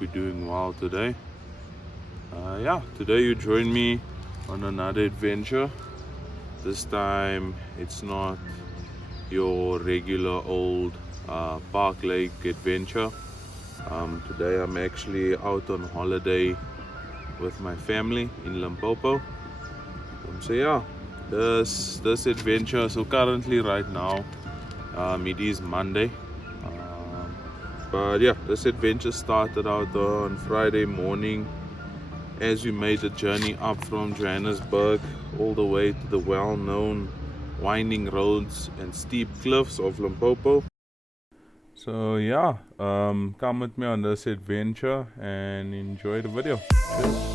we're doing well today. Yeah, today you join me on another adventure. This time it's not your regular old park lake adventure. Today I'm actually out on holiday with my family in Limpopo. So yeah, this adventure, so currently right now it is Monday, but yeah, this adventure started out on Friday morning as we made the journey up from Johannesburg all the way to the well-known winding roads and steep cliffs of Limpopo. So yeah, come with me on this adventure and enjoy the video. Cheers.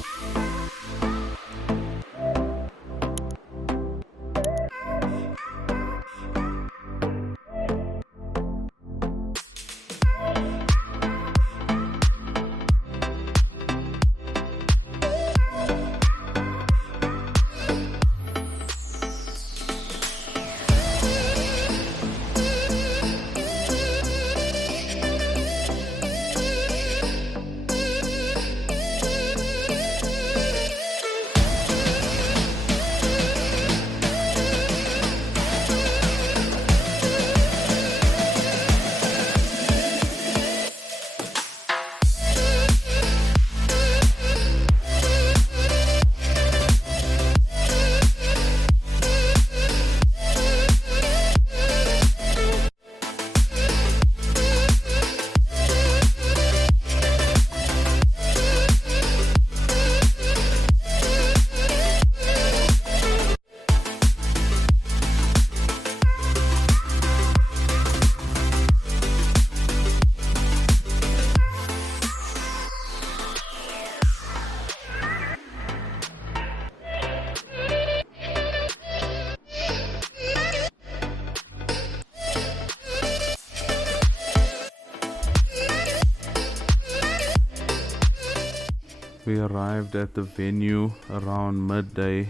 We arrived at the venue around midday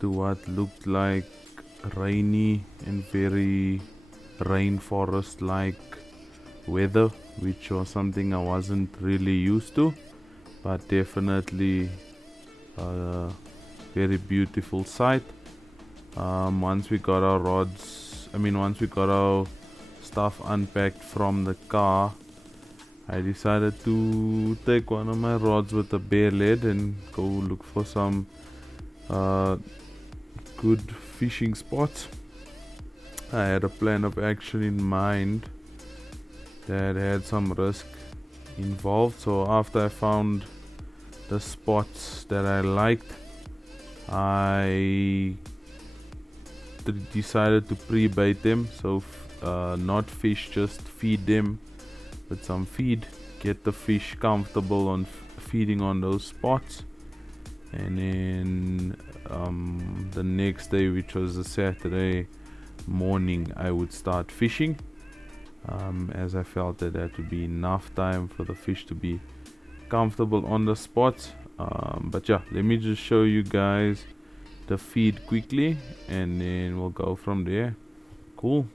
to what looked like rainy and very rainforest-like weather, which was something I wasn't really used to, but definitely a very beautiful sight. Once we got our stuff unpacked from the car, I decided to take one of my rods with a bare lead and go look for some good fishing spots. I had a plan of action in mind that had some risk involved, so after I found the spots that I liked, I decided to pre-bait them, so not fish, just feed them with some feed, get the fish comfortable on feeding on those spots, and then the next day, which was a Saturday morning, I would start fishing, as I felt that would be enough time for the fish to be comfortable on the spots. But yeah, let me just show you guys the feed quickly and then we'll go from there. Cool.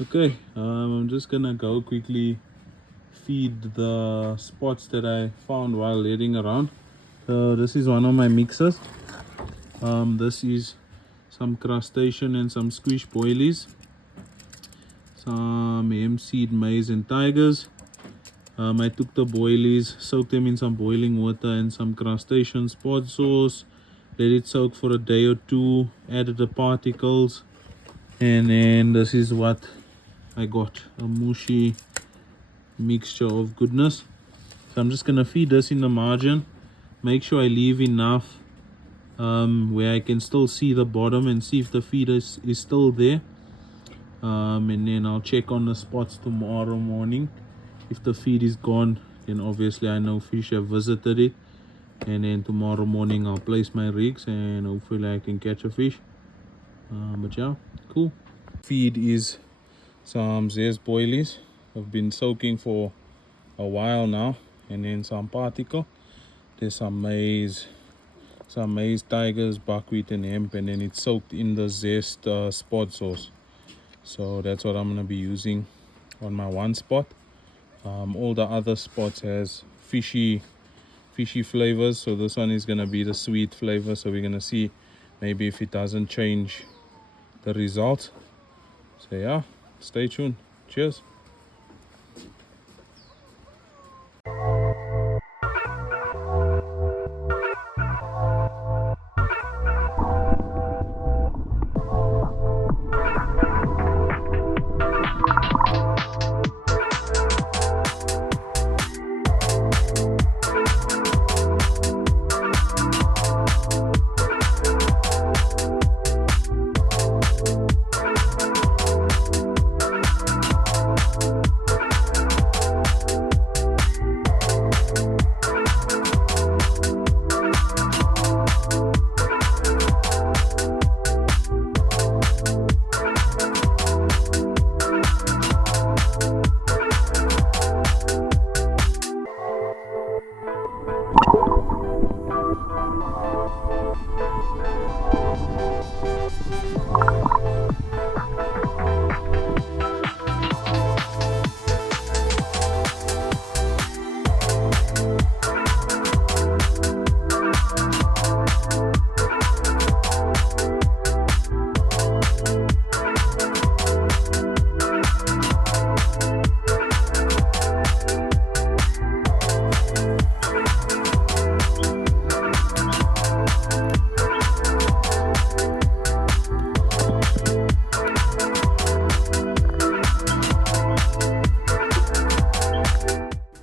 Okay, I'm just gonna go quickly feed the spots that I found while heading around. So this is one of my mixers. This is some crustacean and some squish boilies, some hemp seed maize and tigers. I took the boilies, soaked them in some boiling water and some crustacean spot sauce, let it soak for a day or two, added the particles, and then this is what I got, a mushy mixture of goodness. So I'm just gonna feed this in the margin, make sure I leave enough where I can still see the bottom and see if the feed is still there, and then I'll check on the spots tomorrow morning. If the feed is gone, then obviously I know fish have visited it, and then tomorrow morning I'll place my rigs and hopefully I can catch a fish. But yeah, cool. Feed is some zest boilies. I've been soaking for a while now, and then some particle. There's some maize, tigers, buckwheat and hemp, and then it's soaked in the zest spot sauce. So that's what I'm gonna be using on my one spot. All the other spots has fishy flavors, so this one is gonna be the sweet flavor. So we're gonna see maybe if it doesn't change the result. So yeah, stay tuned. Cheers.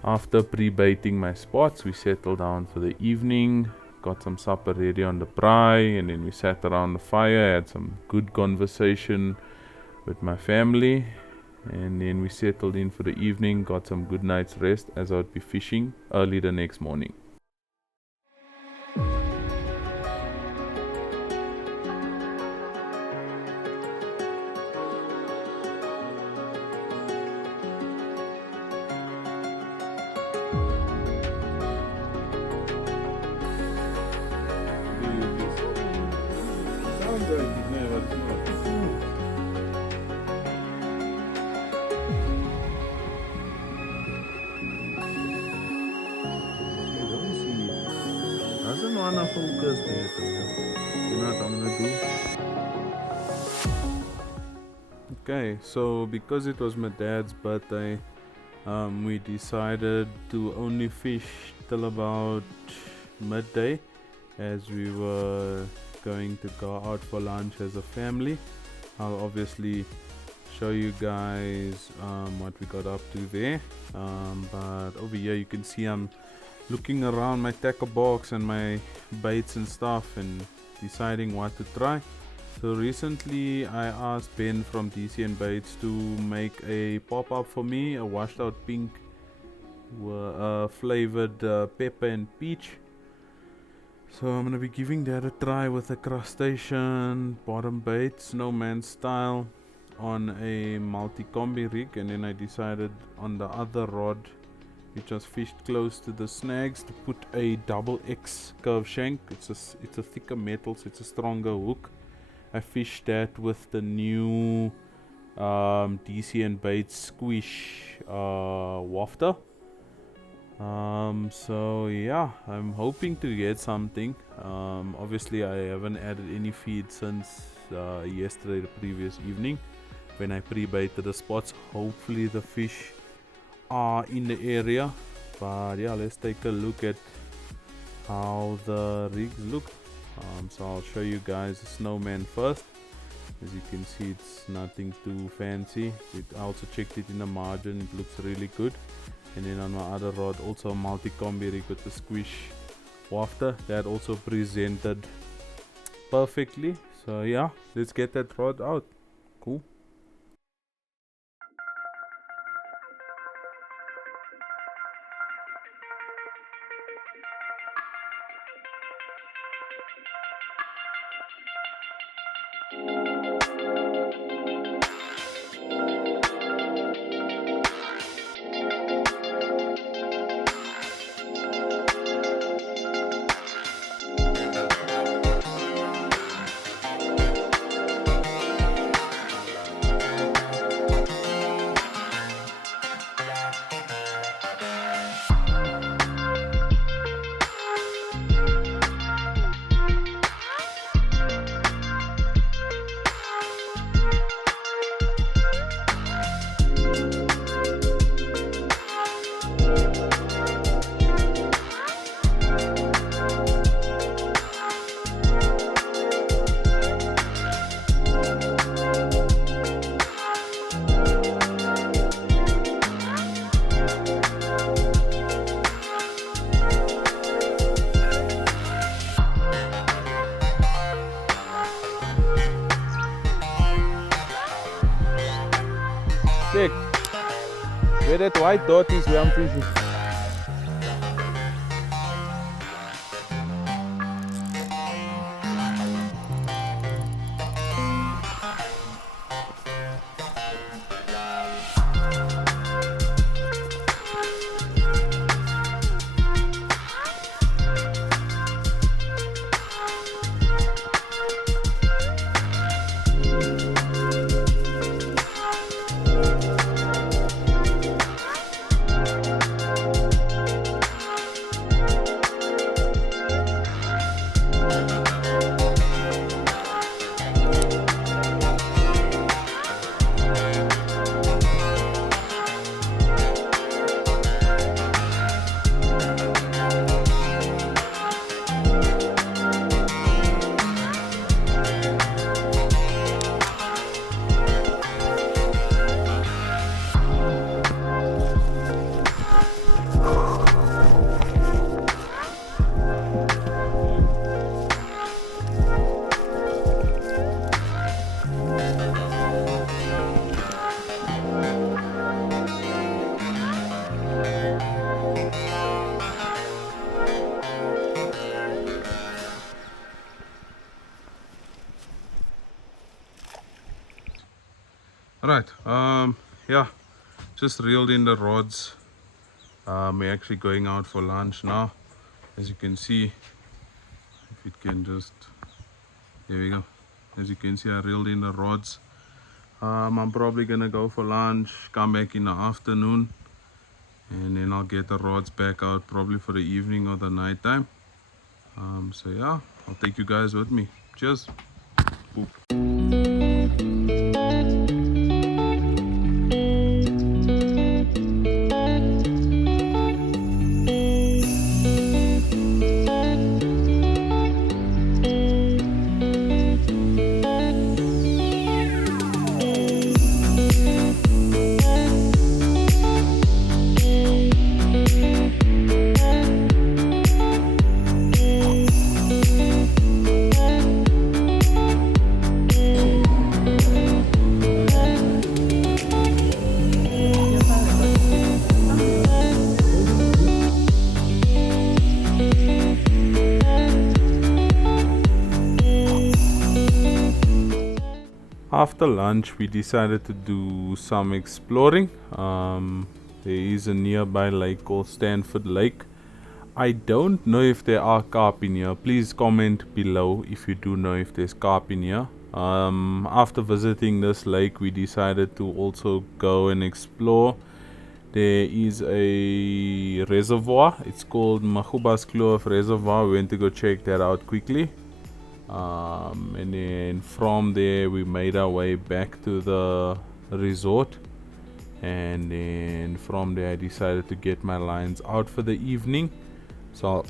After pre-baiting my spots, we settled down for the evening, got some supper ready on the braai, and then we sat around the fire, had some good conversation with my family, and then we settled in for the evening, got some good night's rest as I would be fishing early the next morning. Doesn't wanna focus there, you know what I'm gonna do? Okay, so because it was my dad's birthday, we decided to only fish till about midday, as we were going to go out for lunch as a family. I'll obviously show you guys what we got up to there, but over here you can see I'm looking around my tackle box and my baits and stuff and deciding what to try. So recently I asked Ben from DCN Baits to make a pop-up for me, a washed out pink flavored pepper and peach. So I'm gonna be giving that a try with a crustacean bottom bait, snowman style, on a multi-combi rig, and then I decided on the other rod, which was fished close to the snags, to put a double X curve shank. It's a thicker metal, so it's a stronger hook. I fished that with the new DCN Baits squish wafter. So yeah, I'm hoping to get something. Obviously I haven't added any feed since yesterday, the previous evening, when I pre-baited the spots. Hopefully the fish are in the area, but yeah, let's take a look at how the rigs look. So I'll show you guys the snowman first. As you can see, it's nothing too fancy. I also checked it in the margin, it looks really good. And then on my other rod, also a multi-combi rig with the squish wafter, that also presented perfectly. So yeah, let's get that rod out. Cool. Where that white dot is where I'm fishing. Alright, yeah, just reeled in the rods. We're actually going out for lunch now. As you can see, if it can just, there we go. As you can see, I reeled in the rods. I'm probably gonna go for lunch, come back in the afternoon, and then I'll get the rods back out probably for the evening or the night time. So yeah, I'll take you guys with me. Cheers. Boop. After lunch, we decided to do some exploring. There is a nearby lake called Stanford Lake. I don't know if there are carp in here. Please comment below if you do know if there's carp in here. After visiting this lake, we decided to also go and explore. There is a reservoir. It's called Magoebaskloof Reservoir. We went to go check that out quickly. And then from there we made our way back to the resort, and then from there I decided to get my lines out for the evening, so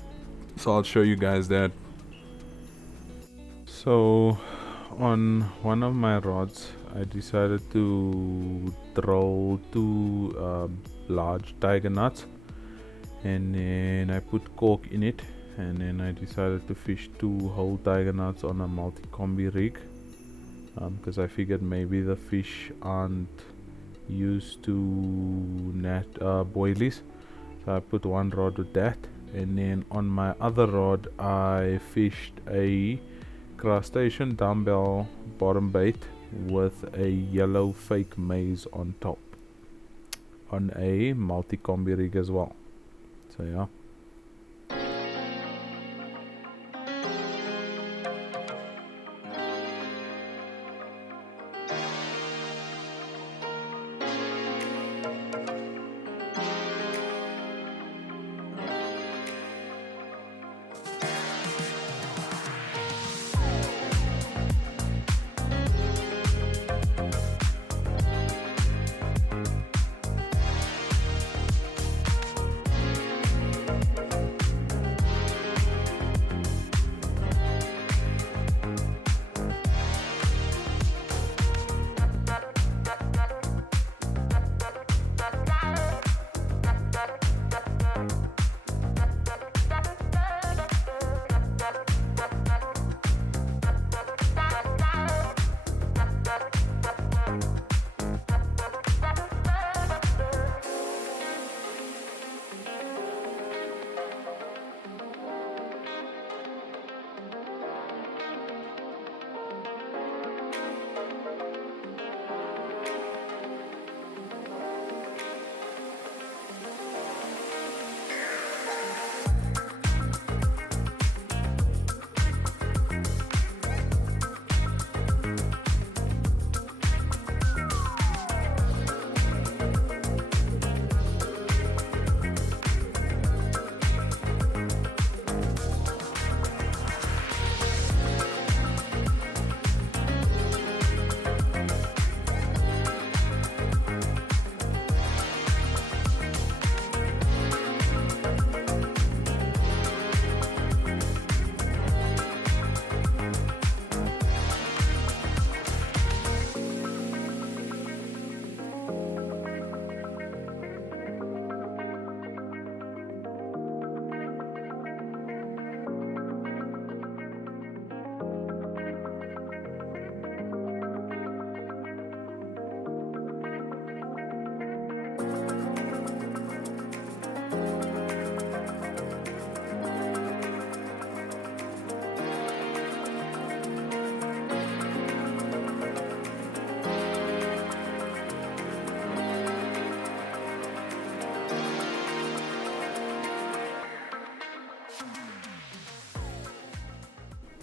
I'll show you guys that. So on one of my rods I decided to throw two large tiger nuts, and then I put cork in it. And then I decided to fish two whole tiger nuts on a multi-combi rig, because I figured maybe the fish aren't used to boilies. So I put one rod with that, and then on my other rod I fished a crustacean dumbbell bottom bait with a yellow fake maize on top on a multi-combi rig as well. So yeah.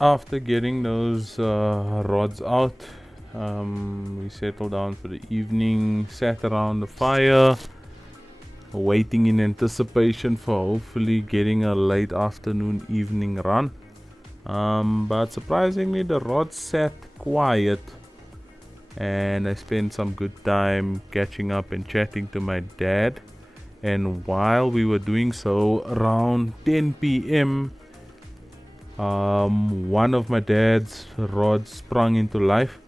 After getting those rods out, we settled down for the evening, sat around the fire, waiting in anticipation for hopefully getting a late afternoon evening run. But surprisingly, the rods sat quiet, and I spent some good time catching up and chatting to my dad. And while we were doing so, around 10 p.m., one of my dad's rods sprung into life.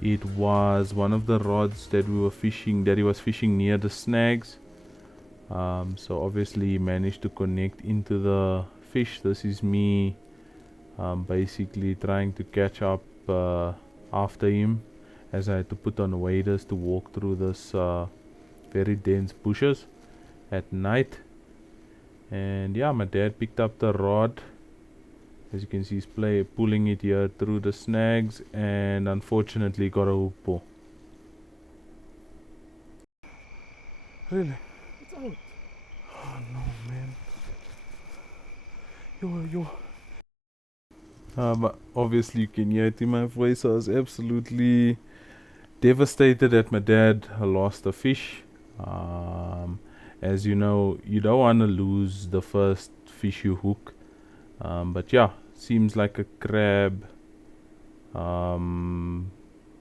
It was one of the rods that we were fishing, that he was fishing near the snags. So obviously he managed to connect into the fish. This is me basically trying to catch up after him, as I had to put on waders to walk through this very dense bushes at night. And yeah, my dad picked up the rod. As you can see, he's pulling it here through the snags, and unfortunately got a hook pull. Really? It's out. Oh no, man. But obviously you can hear it in my voice. I was absolutely devastated that my dad lost a fish. As you know, you don't want to lose the first fish you hook. But yeah, seems like a crab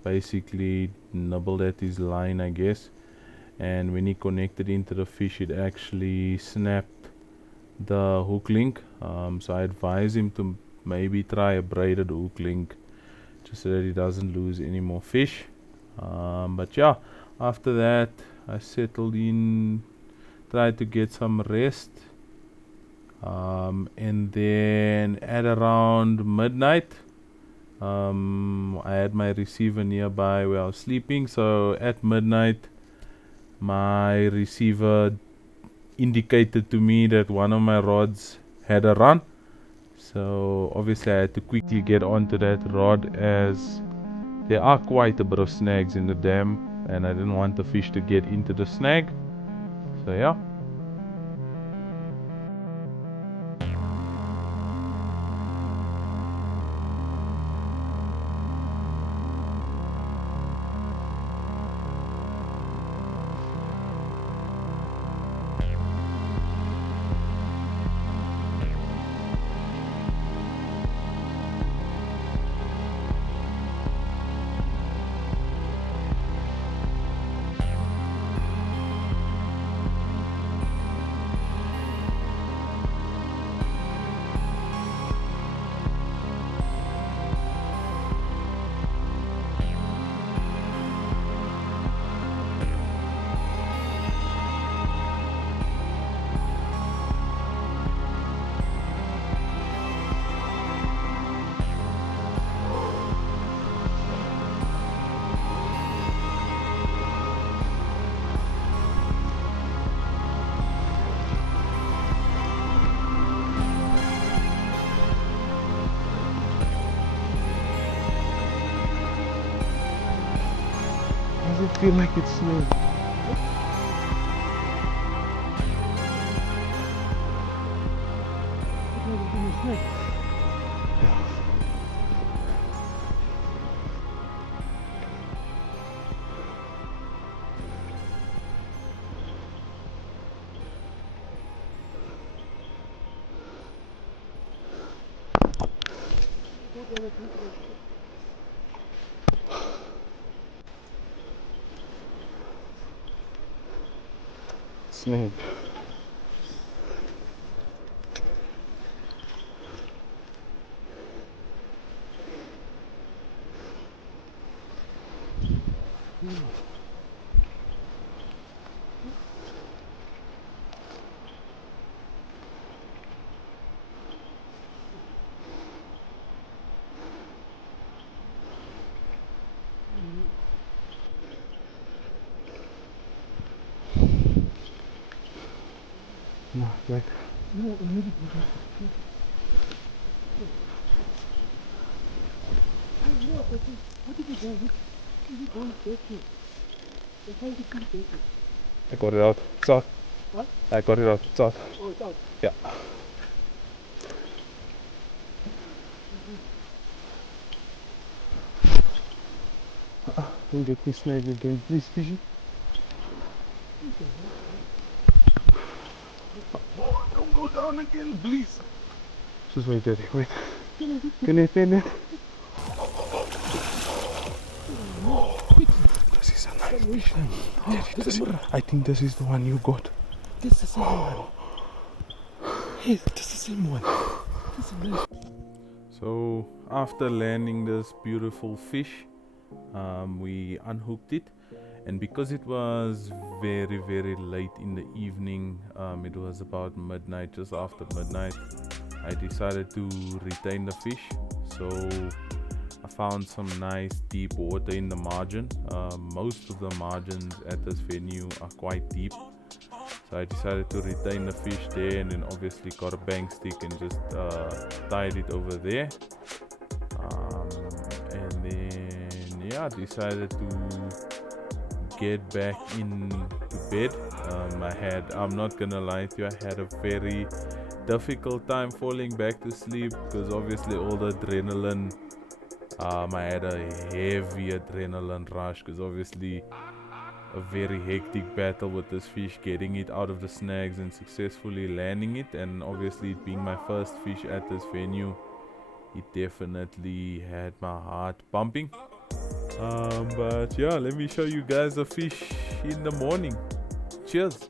basically nibbled at his line, I guess. And when he connected into the fish, it actually snapped the hook link. So I advise him to maybe try a braided hook link, just so that he doesn't lose any more fish. But yeah, after that I settled in, tried to get some rest. And then at around midnight, I had my receiver nearby where I was sleeping. So at midnight, my receiver indicated to me that one of my rods had a run. So obviously I had to quickly get onto that rod, as there are quite a bit of snags in the dam, and I didn't want the fish to get into the snag. So yeah. Does it feel like it's snowing? Snake. No, right. No, I got it out. It's out. What? I got it out. It's out. Oh, it's out. Yeah. Don't get me snagged again, please, fishy. Oh, don't go down again, please. Just wait, Daddy, wait. Can you turn it? This is a nice fish. Daddy, I think this is the one you got. This is the same one. Hey, this is the same one. This is nice. So after landing this beautiful fish, we unhooked it, and because it was very late in the evening, it was about midnight, just after midnight, I decided to retain the fish. So I found some nice deep water in the margin. Most of the margins at this venue are quite deep, so I decided to retain the fish there, and then obviously got a bank stick and just tied it over there. And then yeah, decided to get back into bed. I'm not gonna lie to you, I had a very difficult time falling back to sleep because obviously all the adrenaline, I had a heavy adrenaline rush because obviously a very hectic battle with this fish, getting it out of the snags and successfully landing it, and obviously it being my first fish at this venue, it definitely had my heart pumping. But yeah, let me show you guys a fish in the morning. Cheers.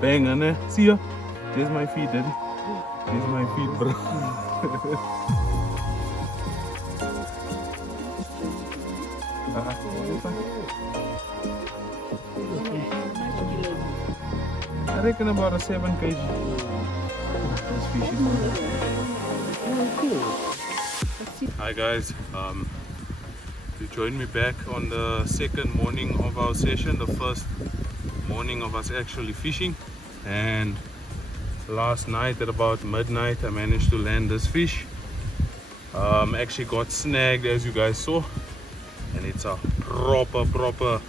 Bang on there. See ya. There's my feet, Daddy. There's my feet, bro. I reckon about a 7 kg. This fish is Hi guys, you joined me back on the second morning of our session, the first morning of us actually fishing. And last night at about midnight I managed to land this fish. Actually got snagged, as you guys saw, and it's a proper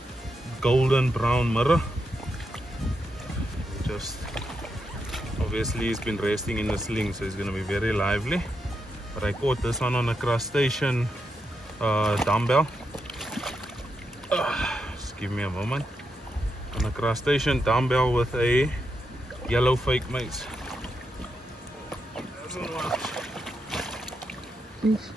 golden brown mirror. Just obviously he's been resting in the sling, so he's gonna be very lively. But I caught this one on a crustacean dumbbell. Just give me a moment. On a crustacean dumbbell with a yellow fake mace. Doesn't want. Oof.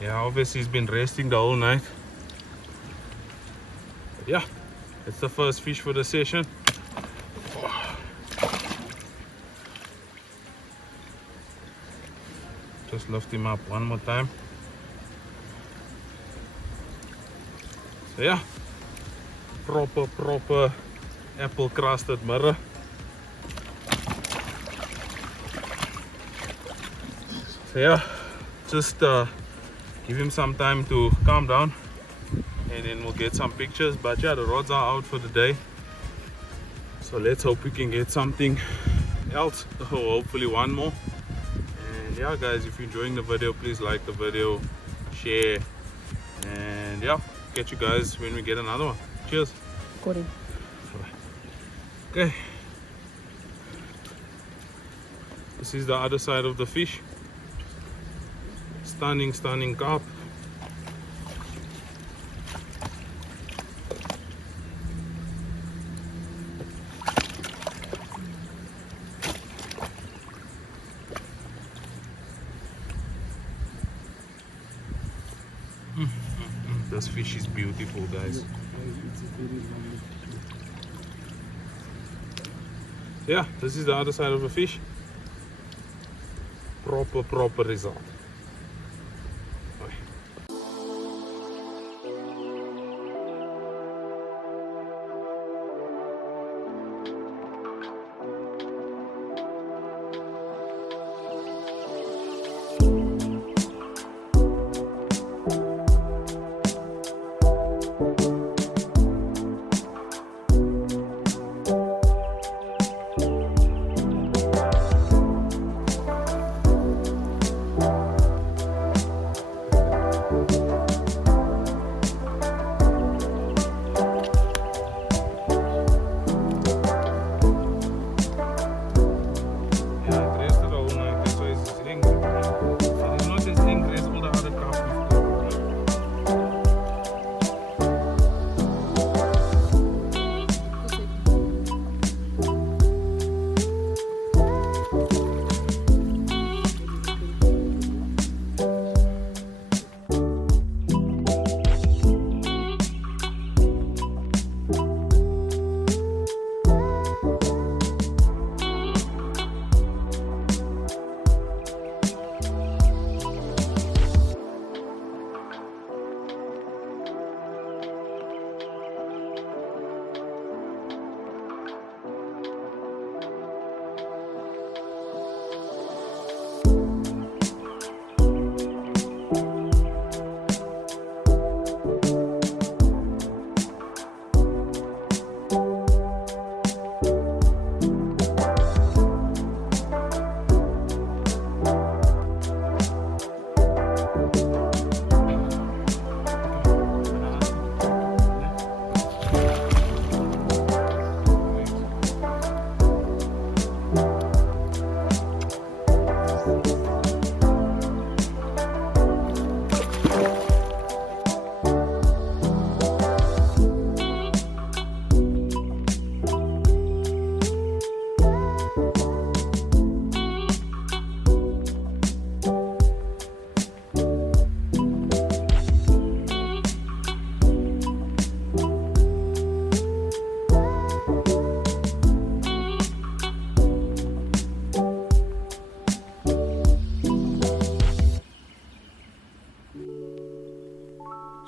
Yeah, obviously he's been resting the whole night. But yeah, it's the first fish for the session. Just lift him up one more time. So yeah, proper apple crusted mirror. So yeah, just give him some time to calm down, and then we'll get some pictures. But yeah, the rods are out for the day, so let's hope we can get something else, or hopefully one more. And yeah guys, if you're enjoying the video, please like the video, share, and yeah, catch you guys when we get another one. Cheers. Recording. Okay, this is the other side of the fish. Stunning carp. This fish is beautiful, guys. Yeah, this is the other side of the fish. Proper result.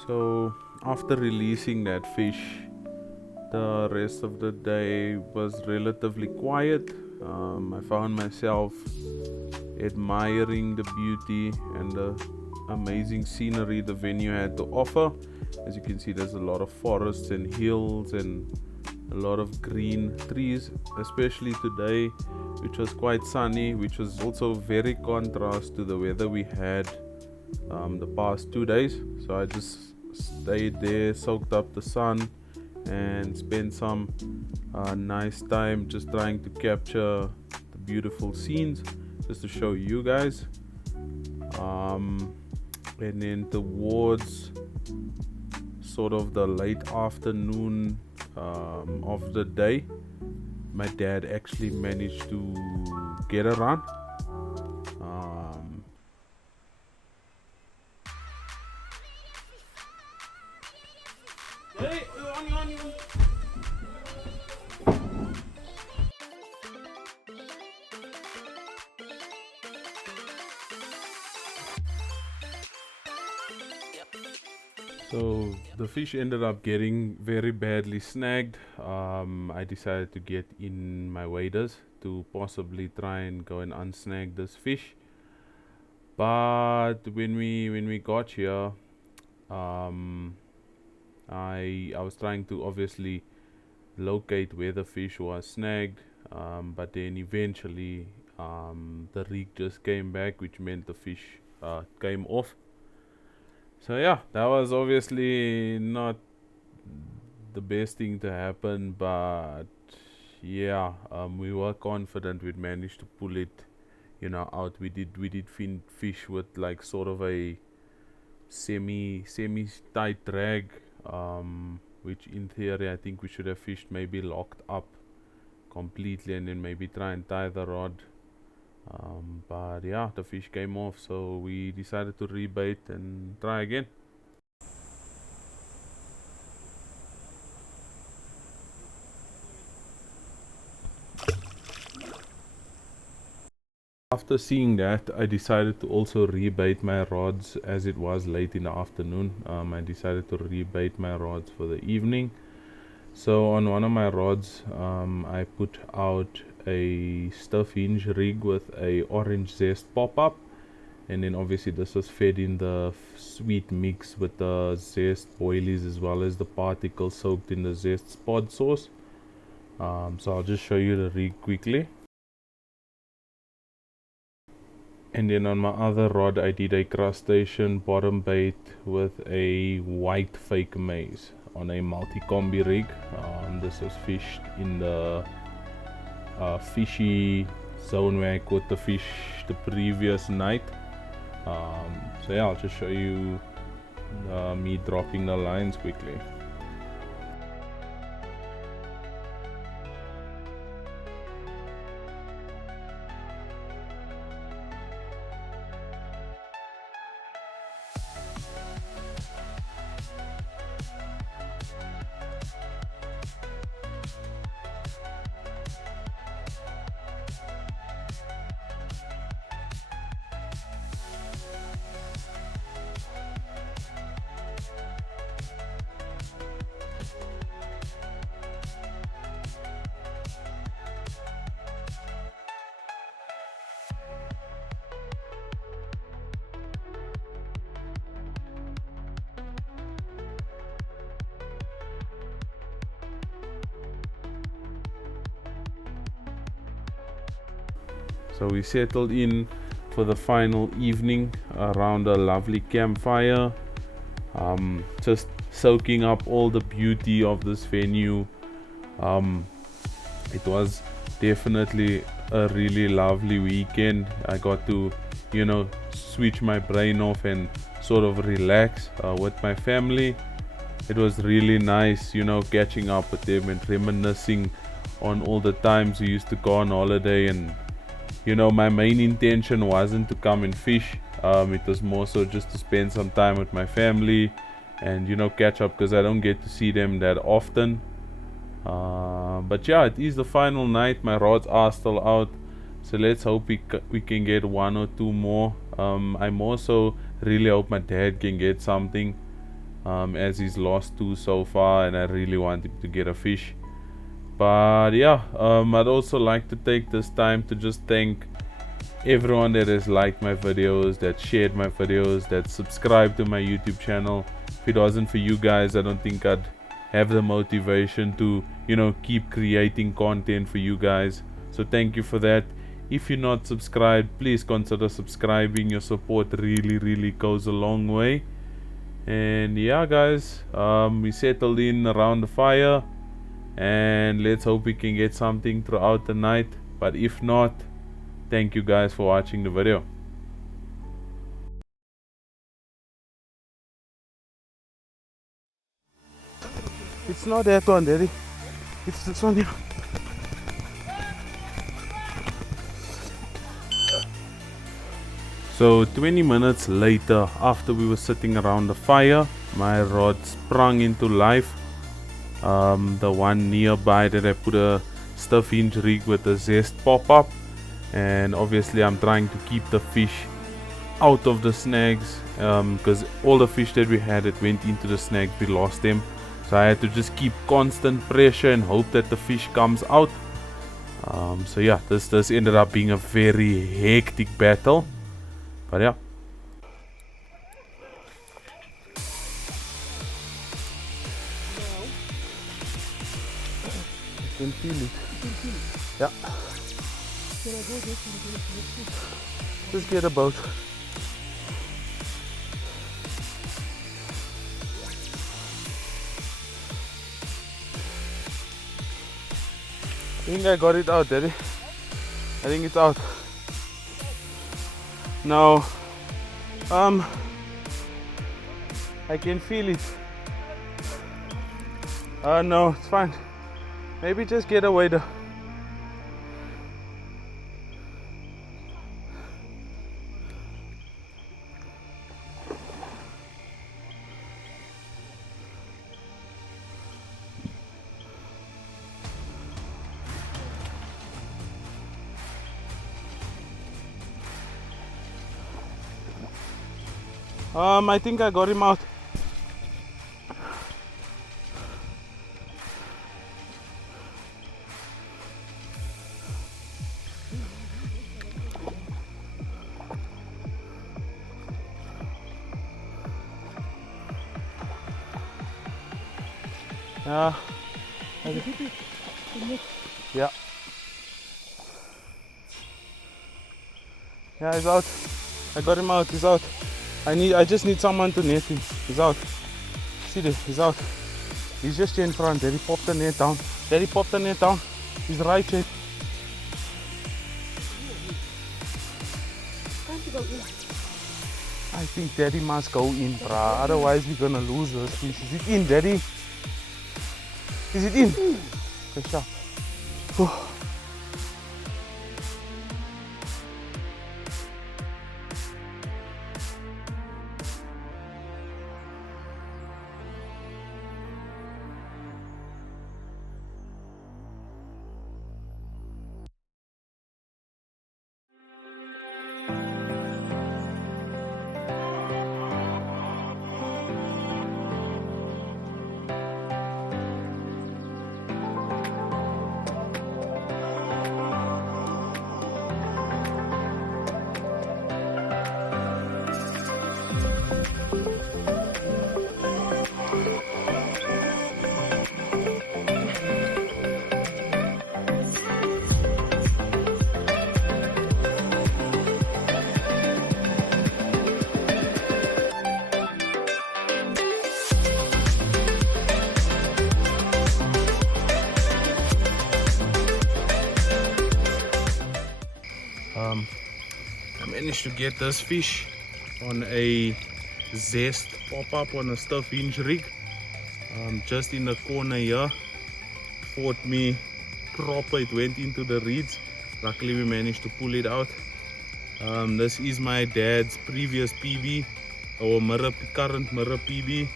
So after releasing that fish, the rest of the day was relatively quiet. I found myself admiring the beauty and the amazing scenery the venue had to offer. As you can see, there's a lot of forests and hills and a lot of green trees, especially today, which was quite sunny, which was also very contrast to the weather we had the past 2 days. So I just stayed there, soaked up the sun, and spent some nice time just trying to capture the beautiful scenes just to show you guys. And then towards sort of the late afternoon of the day, my dad actually managed to get around. So the fish ended up getting very badly snagged. I decided to get in my waders to possibly try and go and unsnag this fish. But when we got here, I was trying to obviously locate where the fish was snagged, but then eventually the rig just came back, which meant the fish came off. So yeah, that was obviously not the best thing to happen, but yeah, we were confident we'd manage to pull it, out. We did fish with like sort of a semi tight drag, which in theory I think we should have fished maybe locked up completely and then maybe try and tie the rod. But yeah, the fish came off, so we decided to rebait and try again. After seeing that, I decided to also rebait my rods as it was late in the afternoon. I decided to rebait my rods for the evening. So on one of my rods, I put out a stuff hinge rig with a orange zest pop-up, and then obviously this was fed in the sweet mix with the zest boilies as well as the particles soaked in the zest spod sauce. So I'll just show you the rig quickly. And then on my other rod, I did a crustacean bottom bait with a white fake maize on a multi-combi rig. This was fished in the fishy zone where I caught the fish the previous night. So yeah, I'll just show you me dropping the lines quickly. So we settled in for the final evening around a lovely campfire, just soaking up all the beauty of this venue. It was definitely a really lovely weekend. I got to, switch my brain off and sort of relax with my family. It was really nice, catching up with them and reminiscing on all the times we used to go on holiday. And my main intention wasn't to come and fish. It was more so just to spend some time with my family and catch up, because I don't get to see them that often. But yeah, it is the final night. My rods are still out, so let's hope we can get one or two more. I'm also really hope my dad can get something, as he's lost two so far and I really want him to get a fish. But yeah, I'd also like to take this time to just thank everyone that has liked my videos, that shared my videos, that subscribed to my YouTube channel. If it wasn't for you guys, I don't think I'd have the motivation to keep creating content for you guys. So thank you for that. If you're not subscribed, please consider subscribing. Your support really goes a long way. And yeah guys, we settled in around the fire, and let's hope we can get something throughout the night. But if not, thank you guys for watching the video. It's not that one, Daddy. It's this one here. So 20 minutes later, after we were sitting around the fire, my rod sprung into life. The one nearby that I put a stuff hinge rig with a zest pop-up, and obviously I'm trying to keep the fish out of the snags, because all the fish that we had that went into the snags, we lost them. So I had to just keep constant pressure and hope that the fish comes out. So yeah, this ended up being a very hectic battle, but yeah. I can feel it. Yeah. Just get a boat. I think I got it out, Daddy. I think it's out. Now, I can feel it. No, it's fine. Maybe just get away though. I think I got him out. Yeah. Yeah. Yeah, he's out. I got him out. He's out. I just need someone to net him. He's out. See there, he's out. He's just here in front. Daddy popped the net down. Daddy popped the net down. He's right here. I think Daddy must go in, bruh. Otherwise we're gonna lose this fish. Is it in, Daddy? Is it in? Okay, sharp. I managed to get this fish on a zest pop-up on a stuff hinge rig, just in the corner here. Fought me proper, it went into the reeds. Luckily we managed to pull it out. This is my dad's previous PB, or current mirror PB.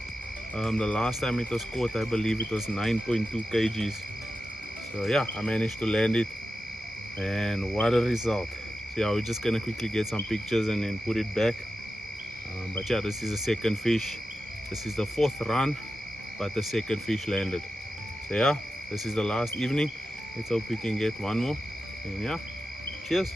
The last time it was caught, I believe it was 9.2 kgs. So yeah, I managed to land it, and what a result. So yeah, we're just gonna quickly get some pictures and then put it back. But yeah, this is the second fish. This is the fourth run, but the second fish landed. So yeah, this is the last evening. Let's hope we can get one more. And yeah, cheers.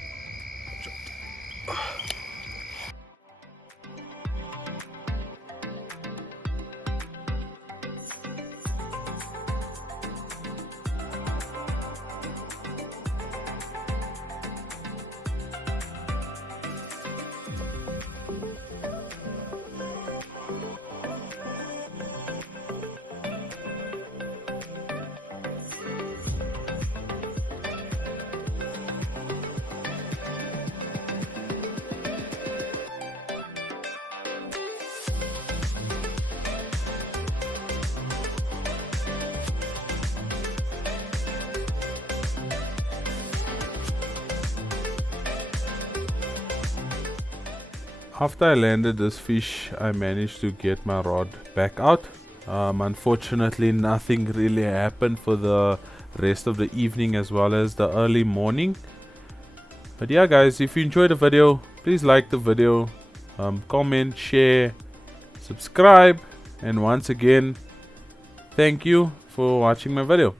After I landed this fish, I managed to get my rod back out. Unfortunately, nothing really happened for the rest of the evening as well as the early morning. But yeah guys, if you enjoyed the video, please like the video, comment, share, subscribe, and once again, thank you for watching my video.